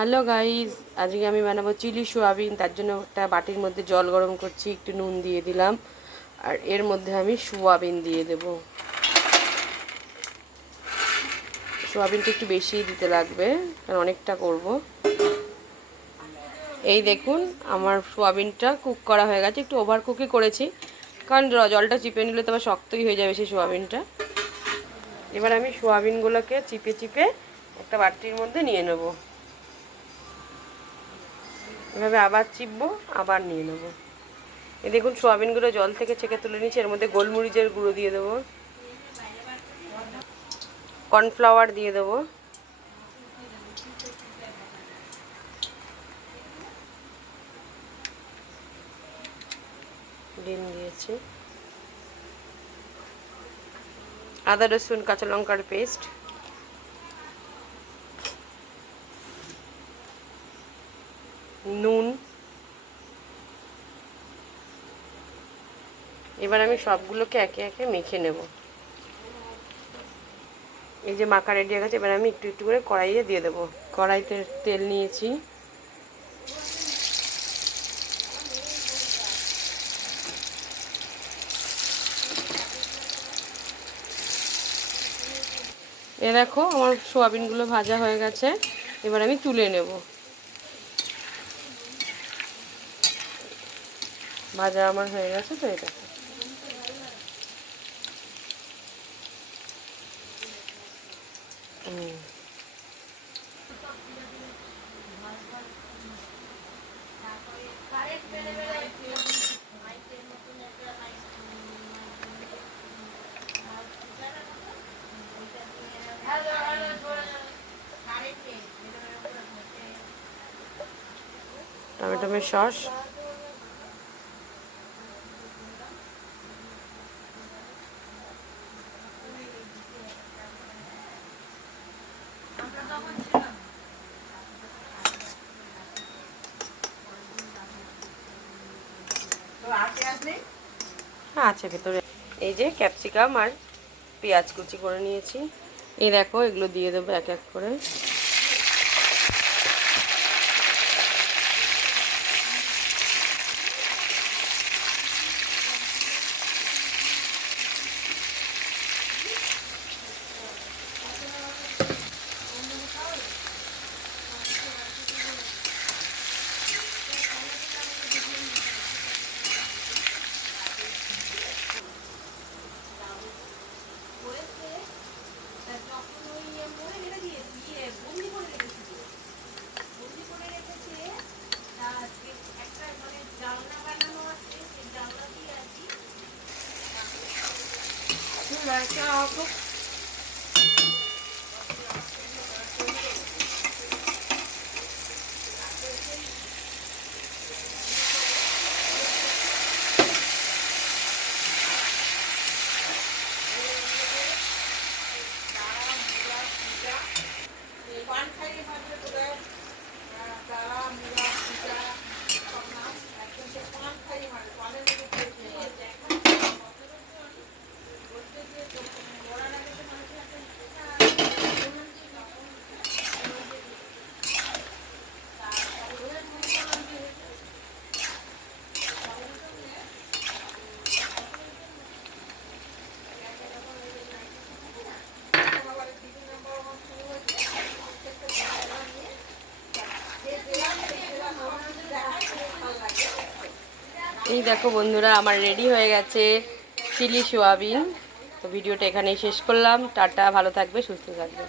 Hello guys, আজকে আমি বানাবো চিলি সোয়াবিন। তার জন্য একটা বাটির মধ্যে জল গরম করছি, একটু নুন দিয়ে দিলাম, আর এর মধ্যে আমি সোয়াবিন দিয়ে দেব। সোয়াবিনটা একটু বেশিই দিতে লাগবে, কারণ অনেকটা করব। এই দেখুন, আমার সোয়াবিনটা কুক করা হয়ে গেছে। একটু ওভার কুকই করেছি, কারণ জলটা চিপে নিলে তবে শক্তই হয়ে যাবে সেই সোয়াবিনটা। এবার আমি সোয়াবিনগুলোকে চিপে চিপে একটা বাটির মধ্যে নিয়ে নেব। এভাবে আবার চিপবো, আবার নিয়ে নেব। এই দেখুন, সোয়াবিনগুলো জল থেকে ছেঁকে তুলে নিচ্ছি। এর মধ্যে গোলমরিচের গুঁড়ো দিয়ে দেবো, কর্নফ্লাওয়ার দিয়ে দেবো, ডিম দিয়েছি, আদা রসুন কাঁচা লঙ্কার পেস্ট, নুন। এবার আমি সবগুলোকে একে একে মেখে নেব। এই যে মাখা রেডি হয়ে গেছে, এবার আমি একটু একটু করে কড়াইয়ে দিয়ে দেবো। কড়াইতে তেল নিয়েছি, এ দেখো আমার সোয়াবিনগুলো ভাজা হয়ে গেছে। এবার আমি তুলে নেব। ভাজা আমার হয়ে গেছে, তো এটা টমেটো সস, আছে ভেতরে। এই যে ক্যাপসিকাম আর পেঁয়াজ কুচি করে নিয়েছি। এই দেখো, এগুলো দিয়ে দেবো এক এক করে। এই দেখো বন্ধুরা, আমার রেডি হয়ে গেছে চিলি সোয়াবিন। তো ভিডিওটা এখানেই শেষ করলাম। টাটা, ভালো থাকবে, সুস্থ থাকবে।